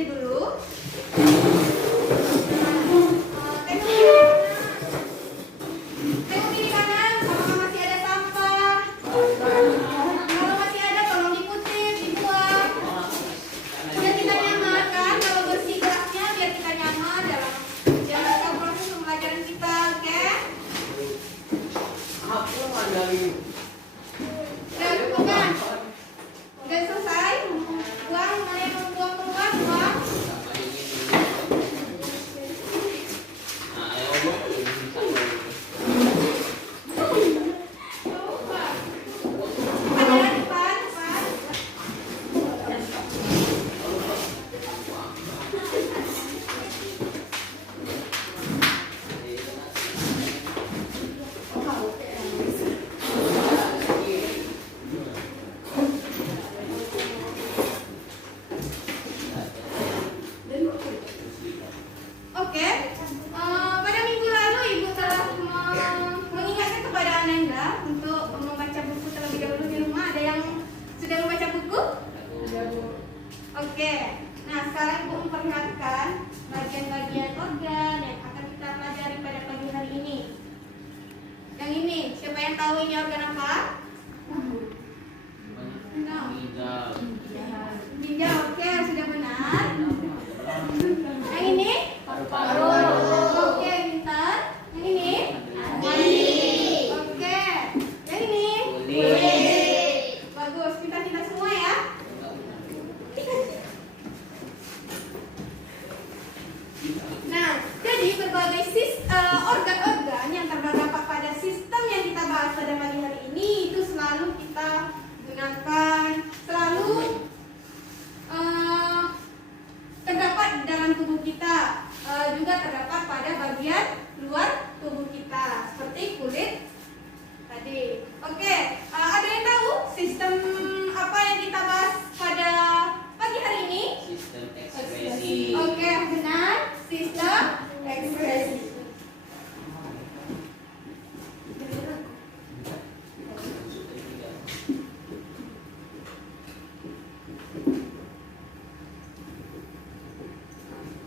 diri dulu. Tengok kiri kanan, apakah masih ada sampah? Kalau masih ada, tolong dikutip, dibuang. Biar kita nyaman kan, kalau bersih geraknya biar kita nyaman dalam jalankan proses pembelajaran kita, oke? Udah cukup kan? Udah selesai? Buang, mana yang mau buang keluar, buang. Ada depan, depan. Oke, pada minggu lalu Ibu telah mengingatkan kepada Ananda untuk membaca buku terlebih dahulu di rumah. Ada yang sudah membaca buku? Oke, nah sekarang Ibu memperlihatkan bagian-bagian organ yang akan kita pelajari pada pagi hari ini. Yang ini, siapa yang tahu ini organ apa? Ginjal, oke, sudah benar. Yang ini? Paru-paru. Oke, pintar. Yang ini? Hati. Oke. Yang ini? Kulit. Bagus, pintar-pintar semua ya. Nah, jadi berbagai organ-organ yang terdapat pada sistem yang kita bahas pada pagi hari ini itu selalu kita gunakan, selalu terdapat di dalam tubuh kita, juga terdapat pada bagian luar tubuh kita seperti kulit tadi. Oke, ada yang tahu sistem apa yang kita bahas pada pagi hari ini? Sistem ekspresi. Oke, benar, sistem ekspresi.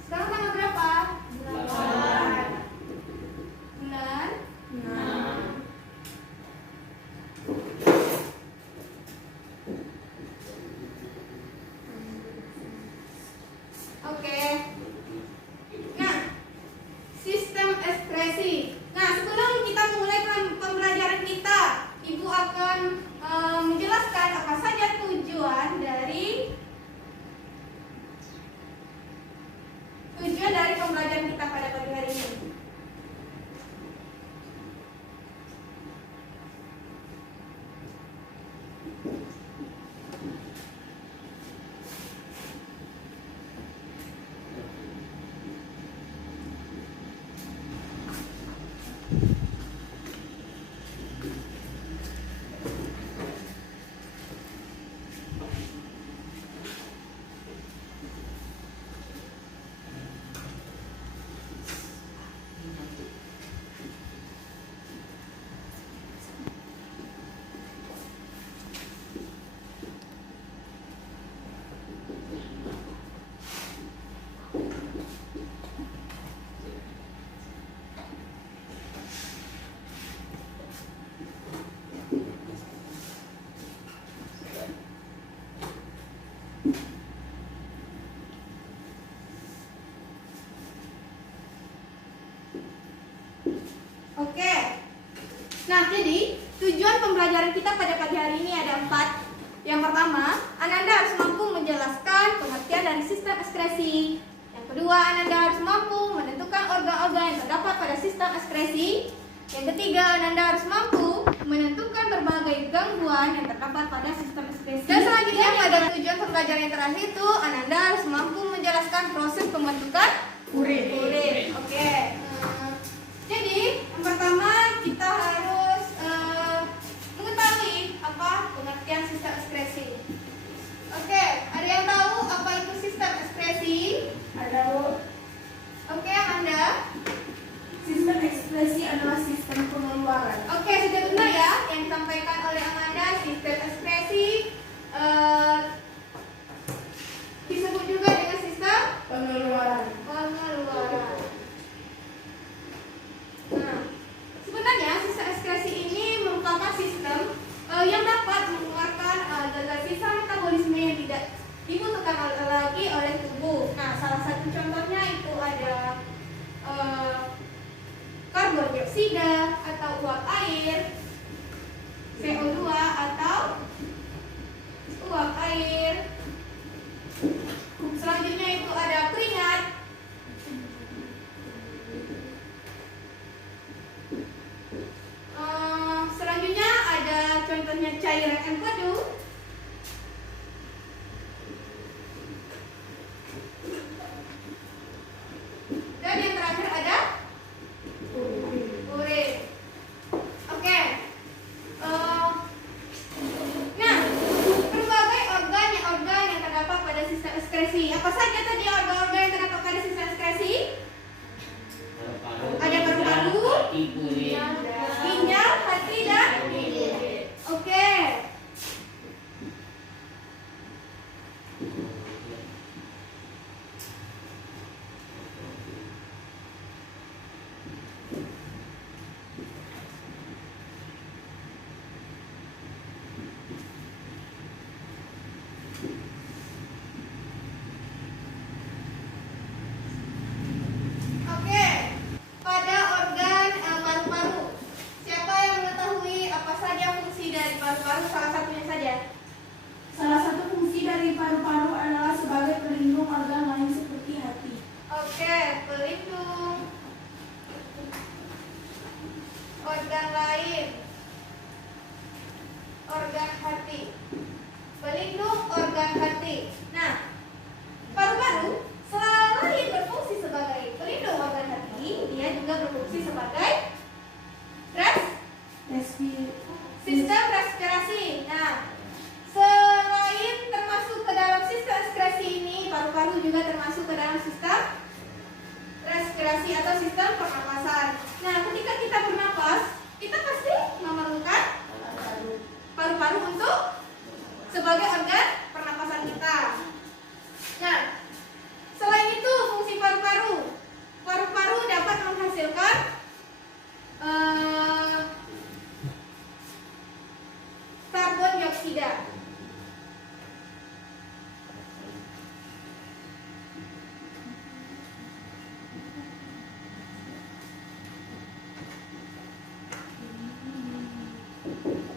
Sekarang tanggal berapa? 8. Bulan 6. Oke. Nah, sistem ekspresi. Nah, sebelum kita mulai pembelajaran kita, Ibu akan menjelaskan apa saja tujuan dari pembelajaran kita pada pagi hari ini. Oke. Nah, jadi tujuan pembelajaran kita pada pagi hari ini ada 4. Yang pertama, Ananda harus mampu menjelaskan pengertian dari sistem ekskresi. Yang kedua, Ananda harus mampu menentukan organ-organ yang terdapat pada sistem ekskresi. Yang ketiga, Ananda harus mampu menentukan berbagai gangguan yang terdapat pada sistem ekskresi. Dan selanjutnya, pada tujuan pembelajaran yang terakhir itu, Ananda harus mampu menjelaskan proses pembentukan urin. Oke. Jadi, yang pertama kita harus mengetahui apa pengertian sistem ekskresi. Oke, ada yang tahu apa itu sistem ekskresi? Ada, Bu. Oke, Amanda. Sistem ekspresi adalah sistem pengeluaran. Oke, sudah benar ya yang disampaikan oleh Amanda. Sistem ekspresi disebut juga dengan sistem dioksida atau uap air, CO2 atau uap air. Selanjutnya itu ada keringat. Selanjutnya ada contohnya cairan empedu. Dan yang terakhir ada urin. Oke. Nah, berbagai organ yang terdapat pada sistem ekskresi. Apa saja tadi organ-organ yang terdapat pada sistem ekskresi? Ada paru-paru, hati, kulit. ginjal, hati, dan oke. Oke, pada organ paru-paru. Siapa yang mengetahui apa saja fungsi dari paru-paru? Salah satunya saja. Salah satu fungsi dari paru-paru adalah sebagai pelindung organ lain seperti hati. Oke, pelindung organ lain. Organ hati. Pelindung organ hati. Nah, paru-paru selain berfungsi sebagai pelindung organ hati, dia juga berfungsi sebagai sistem respirasi. Nah, selain termasuk ke dalam sistem ekskresi ini, paru-paru juga termasuk ke dalam sistem respirasi atau sistem pernapasan. Nah, ketika kita bernapas, kita pasti memerlukan paru-paru untuk sebagai organ pernapasan kita. Nah, selain itu fungsi paru-paru dapat menghasilkan karbon dioksida.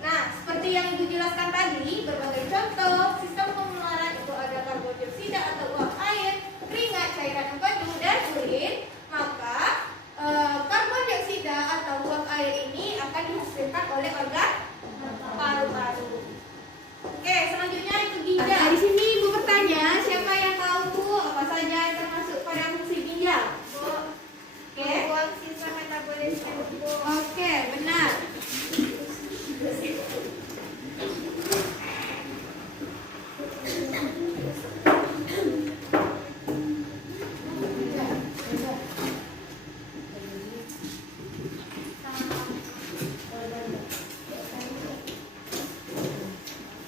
Nah, seperti yang Ibu jelaskan tadi, berbagai contoh sistem pengeluaran itu ada karbon dioksida atau uap air, keringat, cairan empedu, dan urin. Maka karbon dioksida atau uap air ini akan dihasilkan oleh organ paru-paru. Oke, selanjutnya itu ginjal. Nah, di sini Ibu bertanya, siapa yang tahu apa saja yang termasuk pada fungsi ginjal? Oke. Membuang sisa metabolisme tubuh. Oke, benar.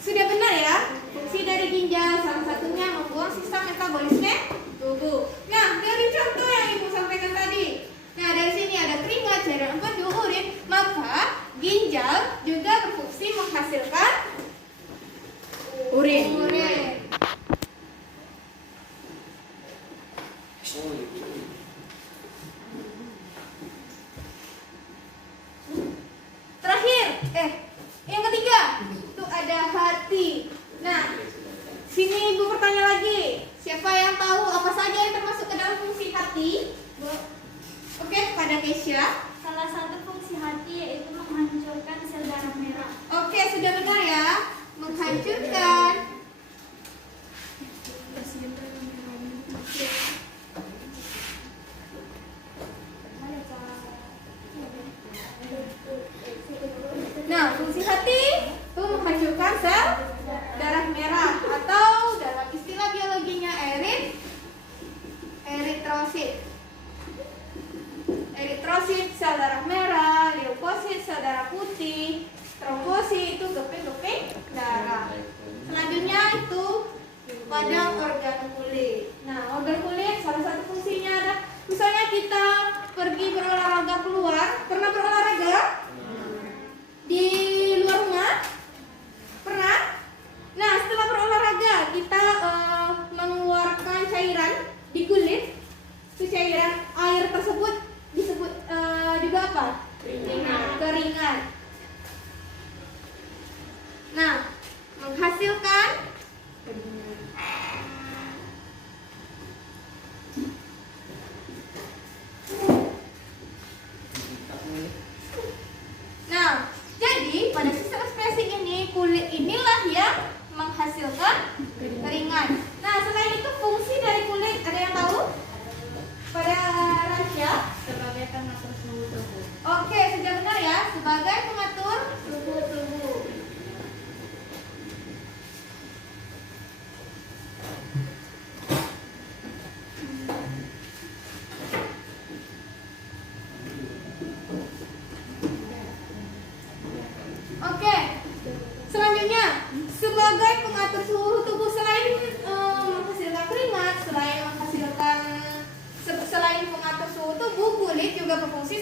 Sudah benar ya? Fungsi dari ginjal salah satunya membuang sisa metabolisme tubuh. Nah, dari contoh yang Ibu sampaikan tadi. Nah, dari sini ada keringat, cairan empedu, urin, maka ginjal juga berfungsi menghasilkan urin. Terakhir, yang ketiga, itu ada hati. Nah, sini Ibu bertanya lagi, siapa yang tahu apa saja yang termasuk ke dalam fungsi hati? Bu. Oke, pada Keisha. Salah satu fungsi hati yaitu menghancurkan sel darah merah. Oke, sudah benar ya. Menghancurkan. Nah, fungsi hati itu menghancurkan sel darah merah atau dalam istilah biologinya eritrosit. Eritrosit sel darah merah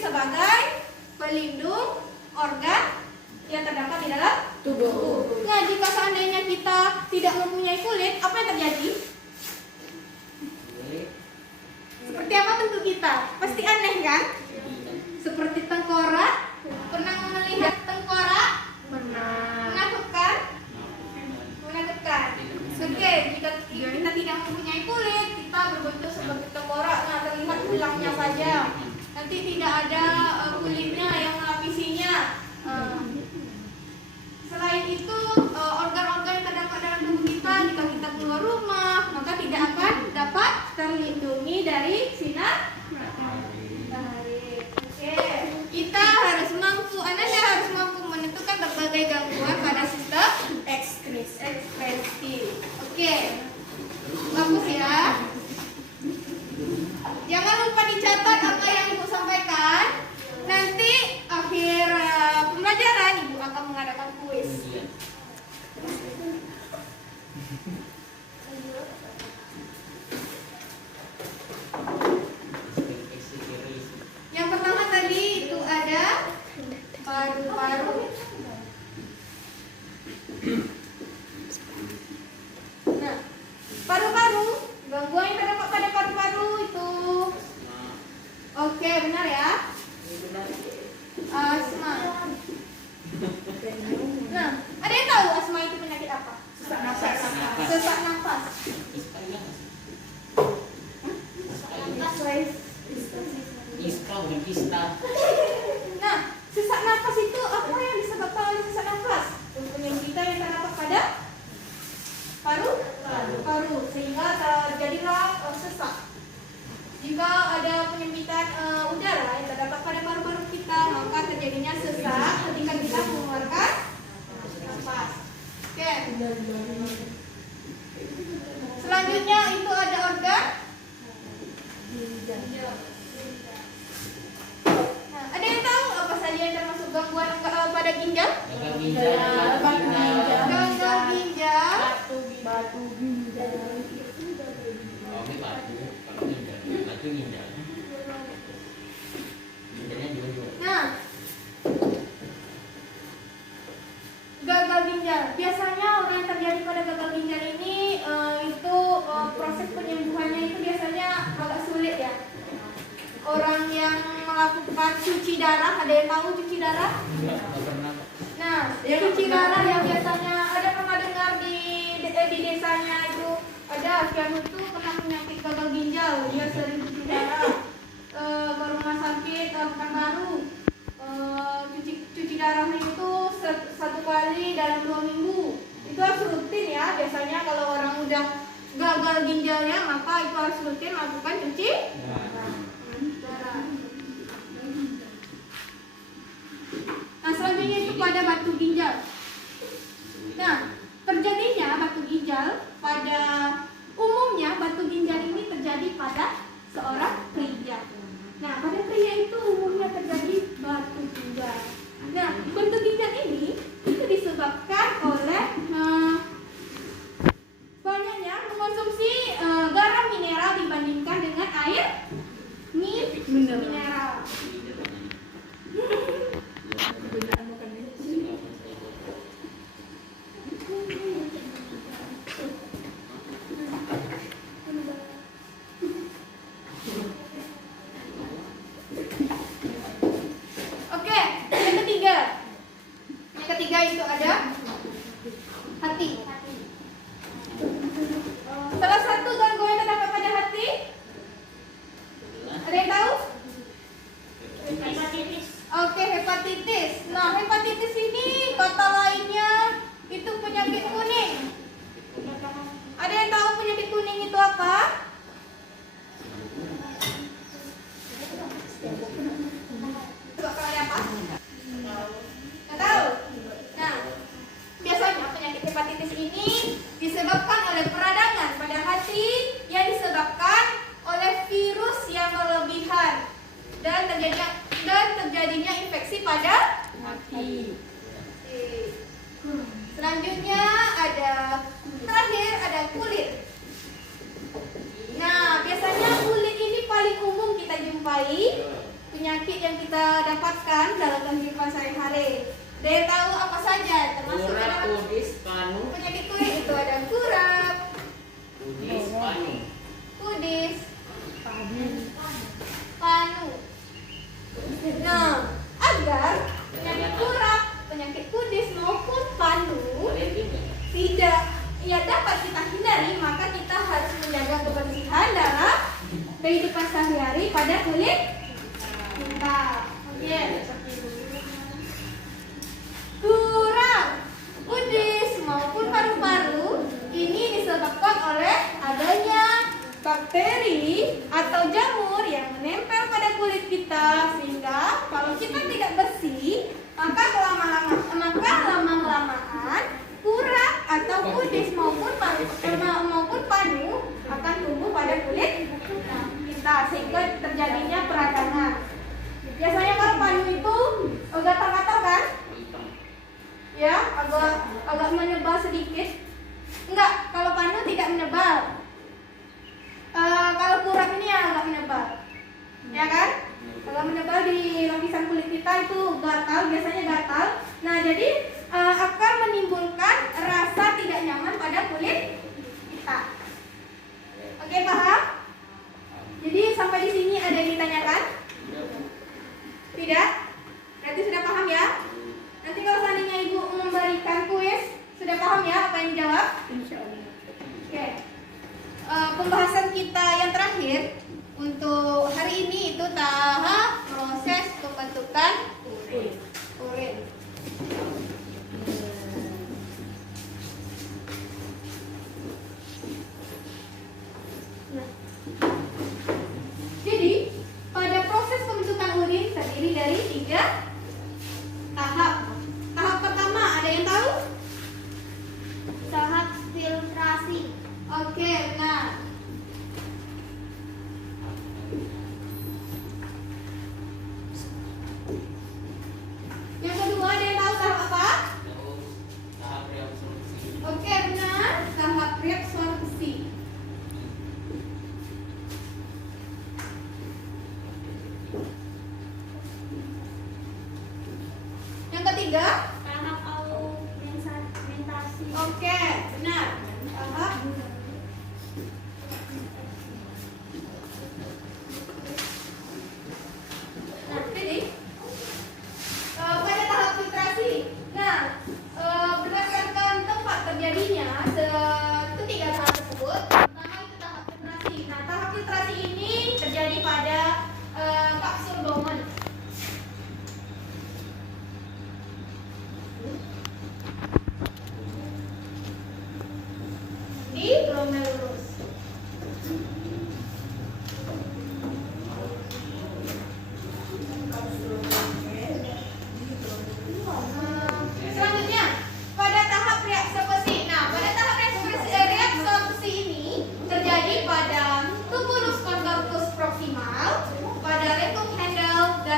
sebagai pelindung organ yang terdapat di dalam Tubuh. Nah, jika seandainya kita tidak mempunyai kulit, apa yang terjadi? Seperti apa bentuk kita? Pasti aneh kan? Seperti tengkorak. Pernah melihat tengkorak? Menakutkan? Menakutkan. Oke, jika kita tidak mempunyai kulit, kita berbentuk seperti tengkorak. Nah, terlihat tulangnya saja. Nanti tidak ada kulitnya yang melapisinya. Selain itu, organ-organ yang terdapat dalam tubuh kita, jika kita keluar rumah, maka tidak akan dapat terlindungi dari sinar matahari. Oke, kita harus mampu, Ananda harus mampu menentukan berbagai gangguan pada sistem ekspresi. Oke, bagus ya. Jangan lupa dicatat apa yang Ibu sampaikan. Nanti akhir pembelajaran Ibu akan mengadakan kuis. Yang pertama tadi itu ada paru-paru. Nah, paru-paru, gangguan yang terdapat pada paru-paru itu. Oke, benar ya. Asma. Nah, ada yang tahu asma itu penyakit apa? Sesak nafas. Sesak nafas. Iska bukan kista. Nah, sesak nafas itu apa yang disebabkan oleh sesak nafas? Penyempitan yang terdapat pada paru, sehingga terjadilah sesak. Jika ada penyempitan udara yang terdapat pada paru-paru kita, maka terjadinya sesak ketika kita mengeluarkan nafas. Oke. Selanjutnya itu ada organ. Nah, ada yang tahu apa saja yang termasuk gangguan pada ginjal? Gagal ginjal. Gagal ginjal. Batu ginjal. Oh, ini batu. Kalau ginjal, batu ginjal. Ginjalnya dua-dua. Nah, gagal ginjal. Biasanya orang yang terjadi pada gagal ginjal ini itu proses penyembuhannya itu biasanya agak sulit ya. Orang yang melakukan cuci darah, ada yang tahu cuci darah? Enggak pernah. Nah, cuci darah yang biasanya ada pernah dengar di desanya itu ada yang itu kena penyakit gagal ginjal, dia sering cuci darah ke rumah sakit Pekanbaru. Cuci darahnya itu satu kali dalam 2 minggu. Itu harus rutin ya. Biasanya kalau orang udah gagal ginjalnya, maka itu harus rutin melakukan cuci darah. Nah, selanjutnya itu pada batu ginjal. Nah, terjadinya batu ginjal pada umumnya batu ginjal ini terjadi pada seorang pria. Nah, pada pria itu umumnya terjadi batu ginjal. Nah, batu ginjal ini itu disebabkan oleh banyaknya mengkonsumsi garam mineral dibandingkan dengan air mineral. penyakit yang kita dapatkan dalam kehidupan sehari-hari. Ada yang tahu apa saja termasuk Kurap, dalam kudis, panu. penyakit kulit itu ada kurap, Kudis, panu. kudis, panu. Nah, agar penyakit kurap, penyakit kudis maupun panu Kalian juga. tidak dapat kita hindari, maka kita harus menjaga kebersihan dalam kehidupan sehari-hari pada kulit kita. Oke. Kurang, kudis maupun paru-paru ini disebabkan oleh adanya bakteri atau jamur yang menempel pada kulit kita, sehingga kalau kita tidak bersih maka lama-kelamaan kurap atau kudis maupun panu akan tumbuh pada kulit kita, sehingga terjadinya peradangan. Biasanya kalau panu itu gatal-gatal kan? Ya, agak menebal sedikit. Enggak, kalau panu tidak menebal. Kalau kurap ini agak menebal, ya kan? Agak menebal di lapisan kulit kita itu gatal, biasanya gatal. Nah, jadi akan menimbulkan rasa tidak nyaman pada kulit kita. Oke, paham? Jadi sampai di sini ada yang ditanyakan? Tidak? Berarti sudah paham ya? Nanti kalau seandainya ibu memberikan kuis, sudah paham ya apa yang dijawab? Oke. Pembahasan kita yang terakhir untuk hari ini itu tahap proses pembentukan urin. Nah, jadi pada proses pembentukan urin terdiri dari 3 tahap. Tahap pertama ada yang tahu? Tahap filtrasi. Oke, benar. Yang kedua ada yang tahu tahap apa? Tahap reabsorpsi. Oke, benar. Tahap reabsorpsi. Yang ketiga? Tahap augmentasi. Oke, benar. Tahap Nah, jadi pada tahap filtrasi. Nah, berdasarkan tempat terjadinya ketiga tahap tersebut, pertama itu tahap filtrasi. Nah, tahap filtrasi ini terjadi pada kapsul Bowman. Di glomerulus. Selanjutnya pada tahap reabsorpsi. Nah, pada tahap reabsorpsi ini terjadi pada tubulus contortus proximal, pada lectum handle dan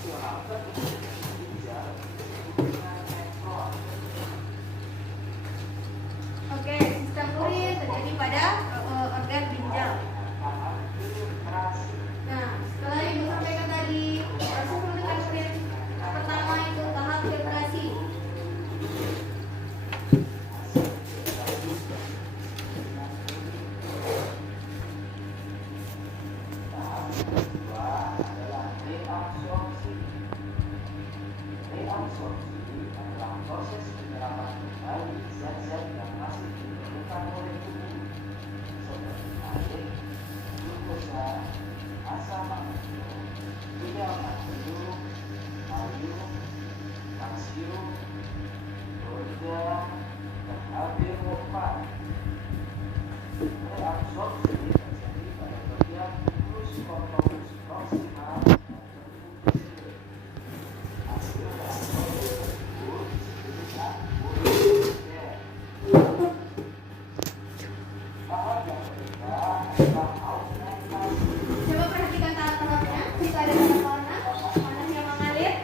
Oke, sistem urin terjadi pada organ ginjal. Nah, setelah ibu sampaikan tadi, proses pembentukan urin pertama itu tahap filtrasi. Coba perhatikan tahap-tahapnya. Jika ada tanda panah yang mengalir.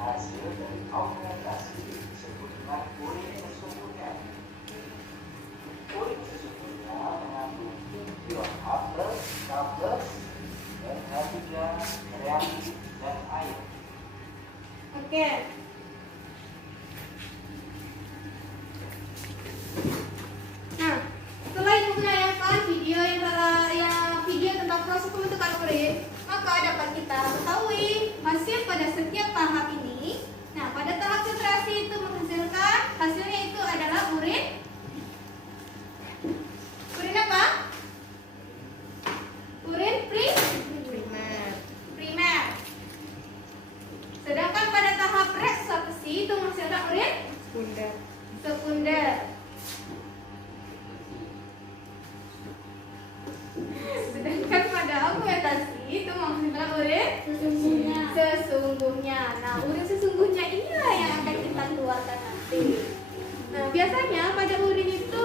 Hasil dari fermentasi disebut dengan urin sesungguhnya. Urin sesungguhnya mengandung ion H+, K+, dan H3 reaktif dan air. Oke. Nah, setelah ibu menayangkan video video tentang proses pembentukan urin, maka dapat kita ketahui hasil pada setiap tahap ini. Nah, pada tahap filtrasi itu menghasilkan hasilnya itu adalah urin. Urin apa? Urin primer. Sedangkan pada tahap reabsorpsi itu menghasilkan urin sekunder. Sedangkan pada augmentasi itu menghasilkan urin sesungguhnya. Nah, urin sesungguhnya inilah yang akan kita keluarkan nanti. Nah, biasanya pada urin itu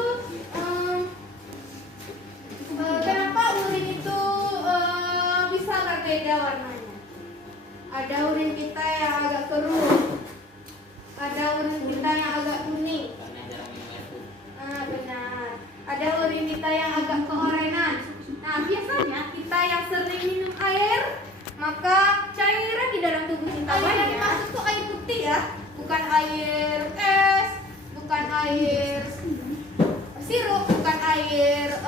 kenapa urin itu bisa berbeda warnanya? Ada urin kita yang agak keruh, ada urin kita yang agak kuning. Karena jarang minum air putih. Benar. Ada urin kita yang agak keorenan. Nah, biasanya kita yang sering minum air, maka cairan di dalam tubuh kita yang dimaksud tuh air putih ya, bukan air es, bukan air sirup, bukan air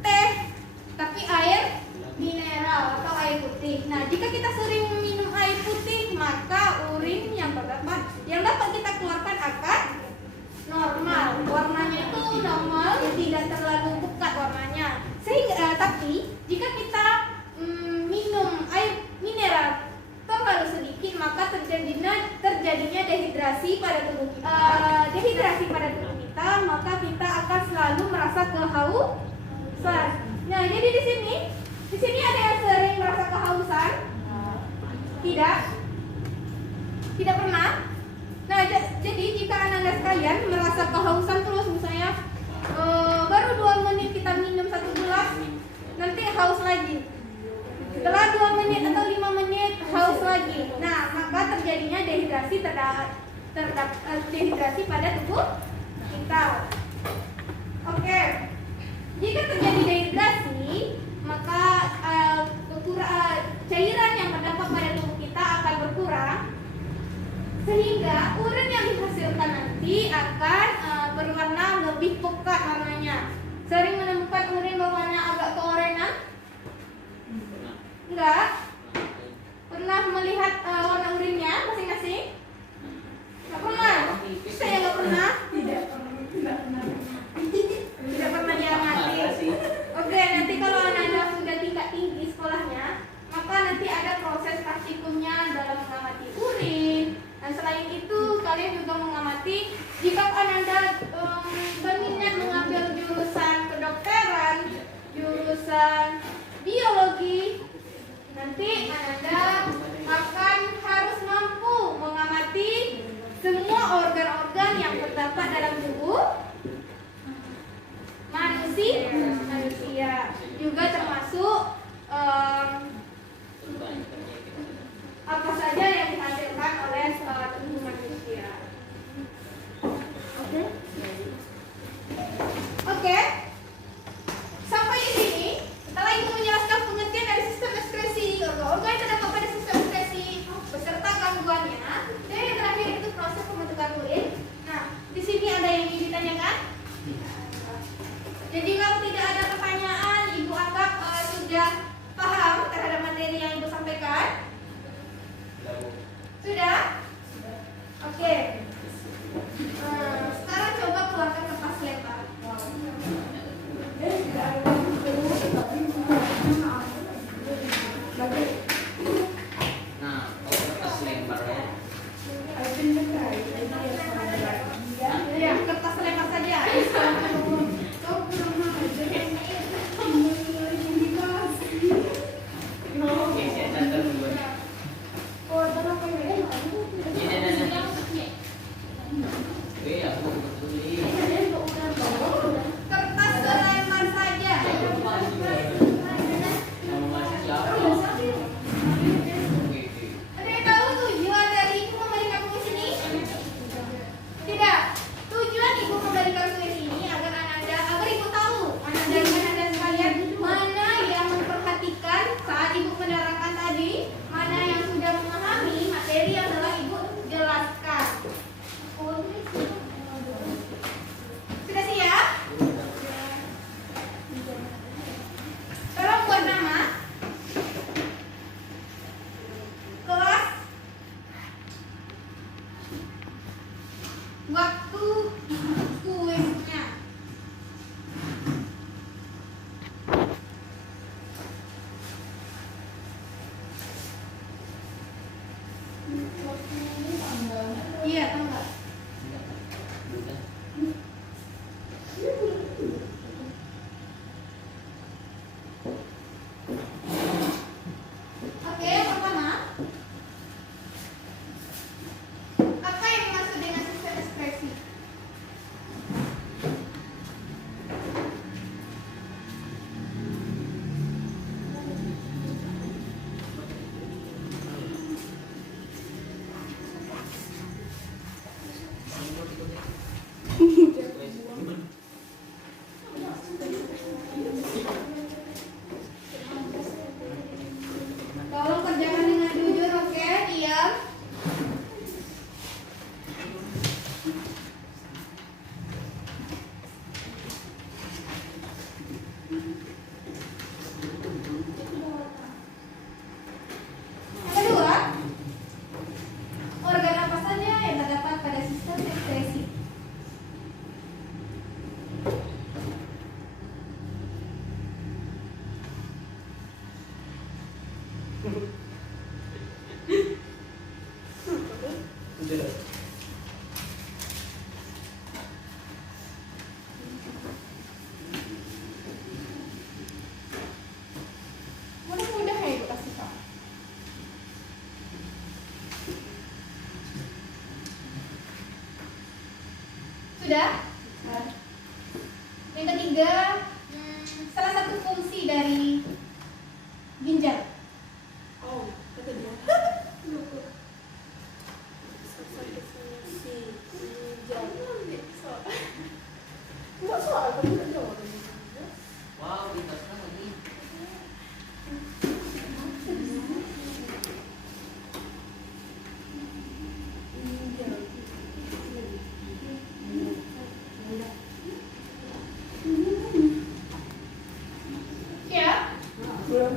teh, tapi air mineral atau air putih. Nah, jika kita sering minum air putih, maka urin yang dapat kita keluarkan akan normal. Warnanya itu normal, tidak terlalu pekat warnanya. Sehingga tapi jika kita minum air mineral terlalu sedikit, maka terjadinya dehidrasi pada tubuh kita. Maka kita akan selalu merasa kehausan. Nah, jadi di sini ada yang sering merasa kehausan? Tidak pernah. Nah, jadi jika Anda sekalian merasa kehausan terus, misalnya baru 2 menit kita minum 1 gelas, nanti haus lagi. Setelah 2 menit atau 5 menit haus lagi. Nah, maka terjadinya dehidrasi dehidrasi pada tubuh kita. Oke. Jika terjadi dehidrasi, maka cairan yang terdapat pada tubuh kita akan berkurang, sehingga urin yang dihasilkan nanti akan berwarna lebih pekat warnanya. Sering menemukan urin berwarna agak keorenan? Enggak? Pernah melihat warna urinnya masing-masing? Enggak pernah? Saya enggak pernah? Tidak pernah diamati. Oke, nanti kalau Anda sudah tingkat tinggi sekolahnya, maka nanti ada proses praktikumnya dalam mengamati urin. Dan selain itu, kalian juga mengamati jika Anda berminat mengambil jurusan kedokteran, jurusan biologi, nanti Anda akan harus mampu mengamati semua organ-organ yang terdapat dalam tubuh waktu kuisnya. Iya, tanggal. Oke, yang pertama, apa yang dimaksud dengan sistem ekspresi? Tolong kerjakan dengan jujur, oke? Diam. Yang kedua, organ apa saja yang terdapat pada sistem ekspresi? Mudah-mudah ya Ibu kasih tahu. Sudah? Yang ketiga, salah satu fungsi dari ginjal. Oh, kata dia. Enggak soal, kamu enggak jawab. Wow, di tas lagi. Ya? Belum.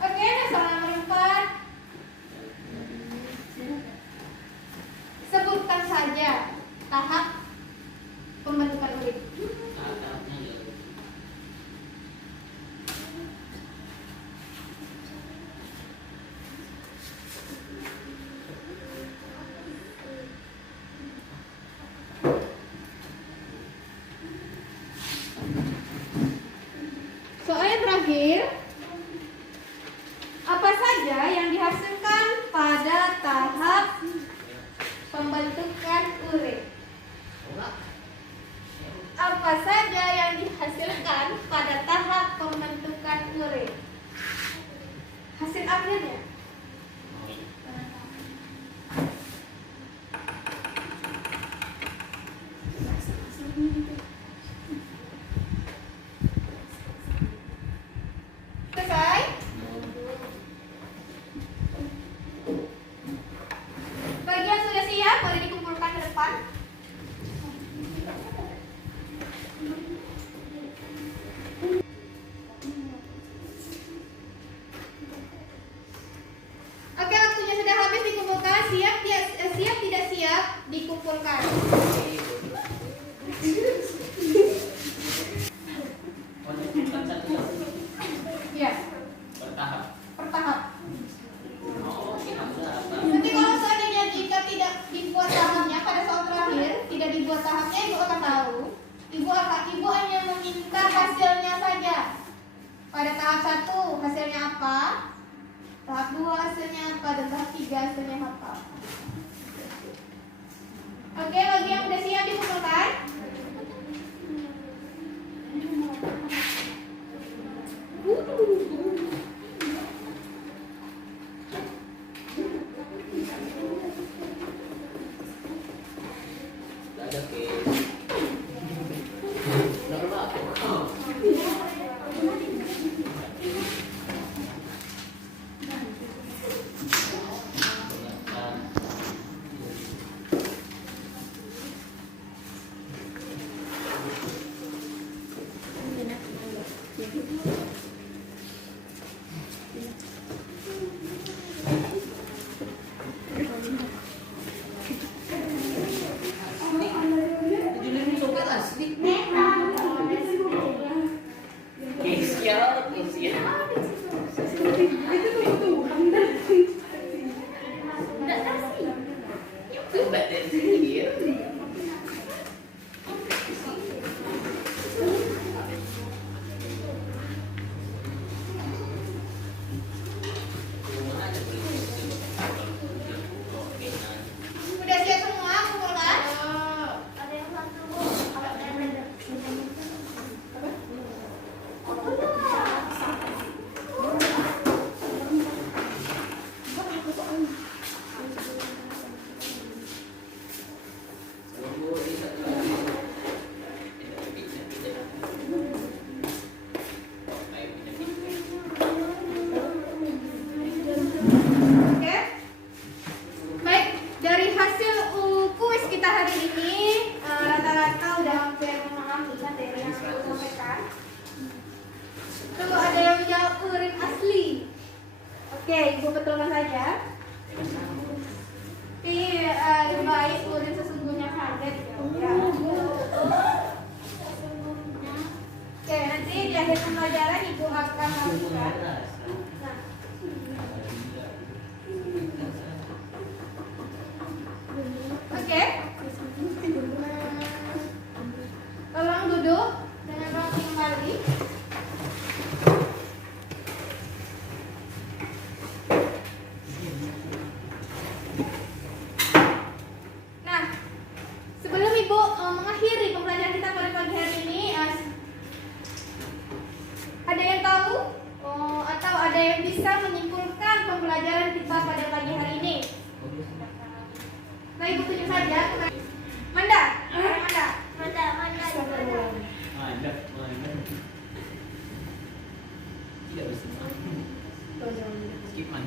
Oke, masalah nomor 4. Sebutkan saja tahap pembentukan urin. Tahap-tahapnya ya. Soal yang terakhir, apa saja yang dihasilkan pada tahap pembentukan urin? Enggak. Apa saja yang dihasilkan pada tahap pembentukan urin? Hasil akhirnya. Selesai? Bagi yang sudah siap, boleh dikumpulkan ke depan. Oke, waktunya sudah habis dikumpulkan. Siap tidak siap dikumpulkan. Oh, ini bukan satu-satu. Ya, Bertahap. per tahap. Oh, oke, sudah apa? Nanti kalau seandainya jika tidak dibuat tahapnya pada soal terakhir, tidak dibuat tahapnya, ibu akan tahu. Ibu hanya meminta hasilnya saja. Pada tahap 1 hasilnya apa? Tahap 2 hasilnya apa? Dan tahap 3 hasilnya apa? Oke, bagi yang udah siap dikumpulkan. Enggak ada ke. Normal. Oke, Ibu betulkan saja. Tapi lebih baik urin sesungguhnya kaget ya. Oke, nanti di akhir pembelajaran Ibu akan lakukan. Nah, oke. Tolong duduk dengan rapi kembali. Nah, sebelum Ibu mengakhiri pembelajaran kita pada pagi hari ini, ada yang tahu atau ada yang bisa menyimpulkan pembelajaran kita pada pagi hari ini? Nah, Ibu tunjuk saja. Manda, Manda. Ada. Tidak bisa. Skip man.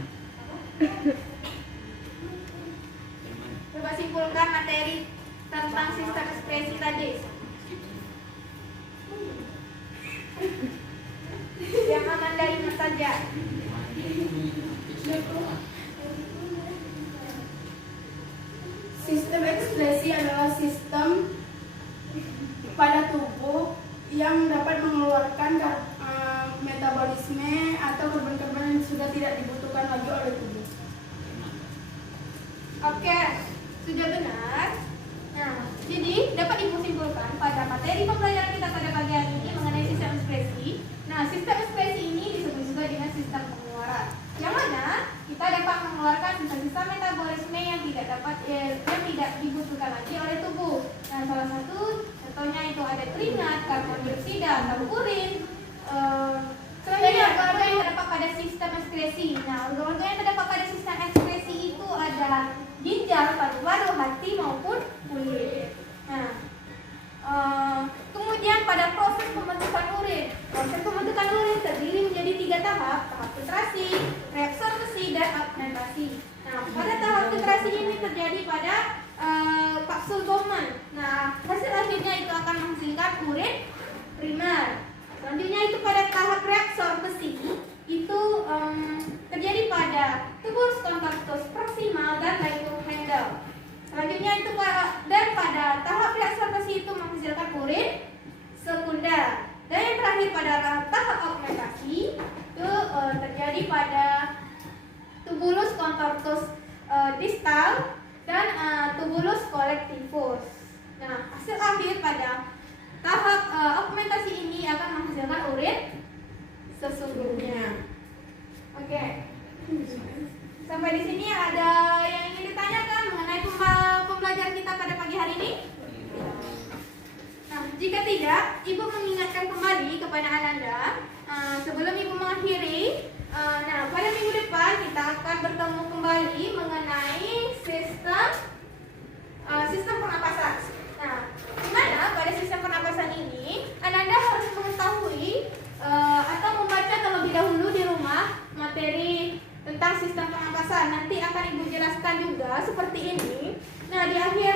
Coba simpulkan materi tentang sistem ekspresi tadi. Yang Amanda ingat saja. Sistem ekspresi adalah sistem pada tubuh yang dapat mengeluarkan metabolisme atau korban-korban yang sudah tidak dibutuhkan lagi oleh tubuh. Oke, sudah benar. Nah, jadi dapat Ibu simpulkan pada materi pembelajaran kita pada pagi hari ini mengenai sistem ekspresi. Nah, sistem ekspresi ini disebut juga dengan sistem pengeluaran. Yang mana kita dapat mengeluarkan sisa-sisa metabolisme yang tidak dibutuhkan lagi oleh tubuh. Nah, salah satu contohnya itu ada keringat, karbon dioksida atau urin. Selanjutnya organ yang terdapat pada sistem ekskresi. Nah, organ yang terdapat pada sistem ekskresi itu ada ginjal, paru-paru, hati maupun kulit. Nah, kemudian pada proses pembentukan urin. Proses pembentukan urin terdiri menjadi 3 tahap: tahap filtrasi, reabsorpsi, dan augmentasi. Nah, pada tahap filtrasi ini terjadi pada kapsul Bowman. Nah, hasil akhirnya itu akan menghasilkan urin primer. Selanjutnya itu pada tahap reabsorpsi itu terjadi pada tubulus contractus proximal dan ligum handle. Selanjutnya itu pada tahap reabsorpsi itu menghasilkan urin sekunder. Dan yang terakhir pada tahap augmentasi itu terjadi pada tubulus contractus distal dan tubulus collectivus. Nah, hasil akhir pada tahap augmentasi ini akan menghasilkan urin sesungguhnya. Oke. Sampai di sini ada yang ingin ditanyakan mengenai pembelajaran kita pada pagi hari ini? Nah, jika tidak, Ibu mengingatkan kembali kepada Ananda sebelum Ibu mengakhiri. Nah, pada minggu depan kita akan bertemu kembali mengenai sistem pernapasan. Nah, di mana pada sistem pernapasan ini Ananda harus mengetahui atau membaca terlebih dahulu di rumah materi tentang sistem pernapasan. Nanti akan Ibu jelaskan juga seperti ini. Nah, di akhir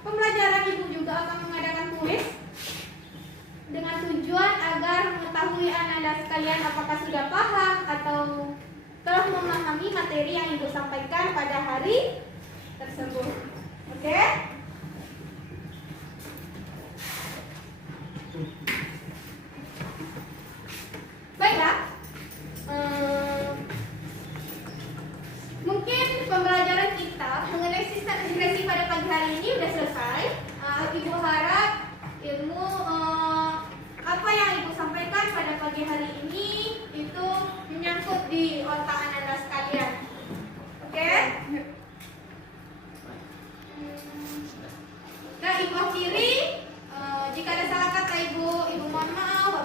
pembelajaran Ibu juga akan mengadakan kuis dengan tujuan agar mengetahui Ananda sekalian apakah sudah paham atau telah memahami materi yang Ibu sampaikan pada hari tersebut. Oke? Baiklah. Mungkin pembelajaran kita mengenai sistem ekspresi pada pagi hari ini sudah selesai. Ibu harap ilmu apa yang Ibu sampaikan pada pagi hari ini itu menyangkut di otak Ananda sekalian. Oke? Nah, Ibu akhiri. Jika ada salah kata Ibu mohon maaf.